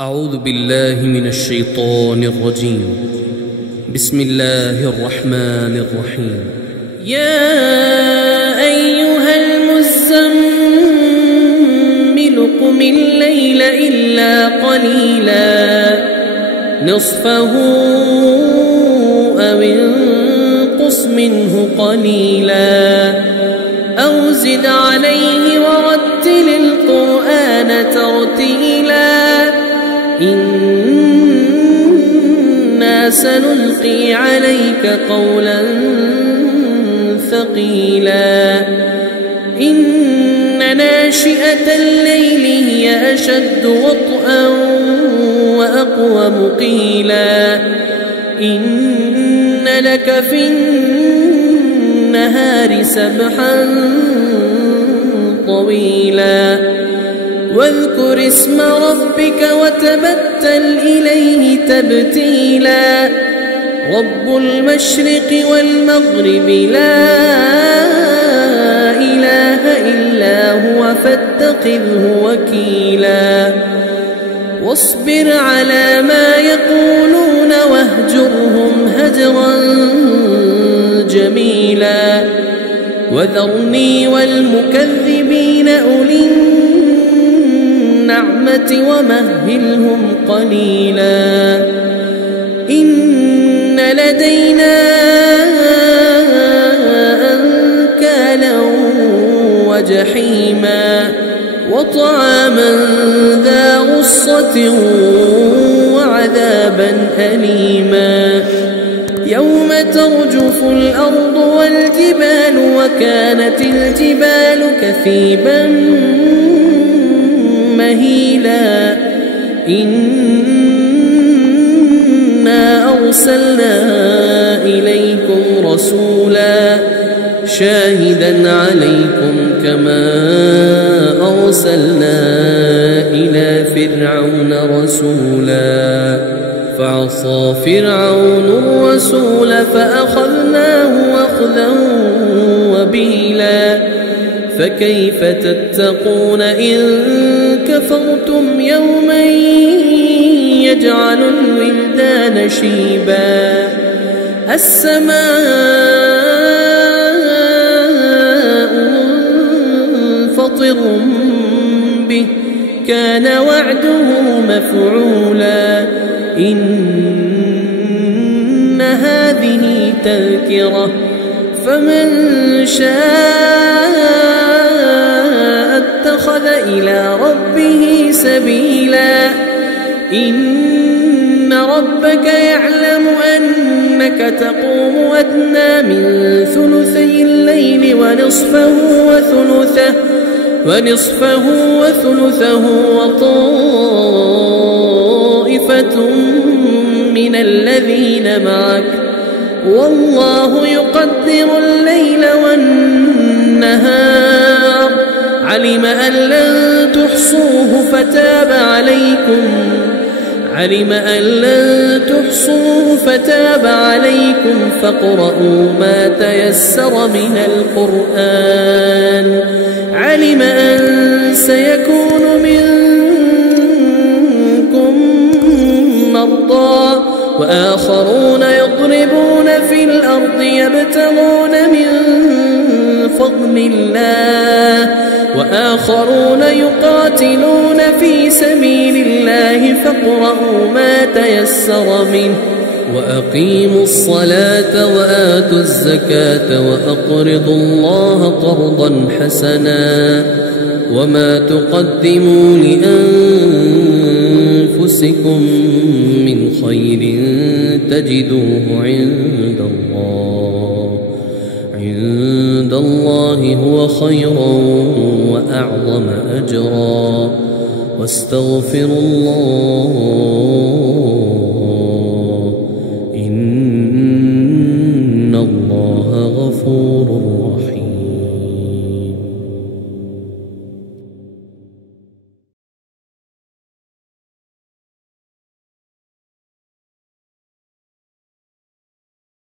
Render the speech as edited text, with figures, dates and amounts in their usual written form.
أعوذ بالله من الشيطان الرجيم. بسم الله الرحمن الرحيم. يا أيها المزمل قم الليل إلا قليلا نصفه أو انقص منه قليلا أو زد عليه ورتل القرآن ترتيلا إنا سنلقي عليك قولا ثقيلا إن ناشئة الليل هي أشد وطئا وأقوم قيلا إن لك في النهار سبحا طويلا واذكر اسم ربك وتبتل إليه تبتيلا رب المشرق والمغرب لا إله إلا هو فاتخذه وكيلا واصبر على ما يقولون واهجرهم هجرا جميلا وذرني والمكذبين أولي النعمة ومهلهم قليلا إن لدينا أنكالا وجحيما وطعاما ذا غصة وعذابا أليما يوم ترجف الأرض والجبال وكانت الجبال كثيبا مهيلا إنا أرسلنا إليكم رسولا شاهدا عليكم كما أرسلنا إلى فرعون رسولا فعصى فرعون الرسول فأخذناه أخذا وبيلا فكيف تتقون إن كفرتم يوما يجعل الولدان شيبا السماء منفطر به كان وعده مفعولا إن هذه تذكرة فمن شاء اتخذ إلى ربه سبيلا إن ربك يعلم أنك تقوم أدنى من ثلثي الليل ونصفه وثلثه وطائفة من الذين معك والله يقدر الليل والنهار علم أن لن تحصوه فتاب عليكم فاقرؤوا ما تيسر من القرآن علم أن سيكون منكم مرضى وآخرون يضربون في الأرض يبتغون من فضل الله وآخرون يقاتلون في سبيل الله فاقرؤوا ما تيسر منه وأقيموا الصلاة وآتوا الزكاة وأقرضوا الله قرضا حسنا وما تقدموا لأنفسكم من خير تجدوه عند الله هو خيرا وأعظم أجرا واستغفروا الله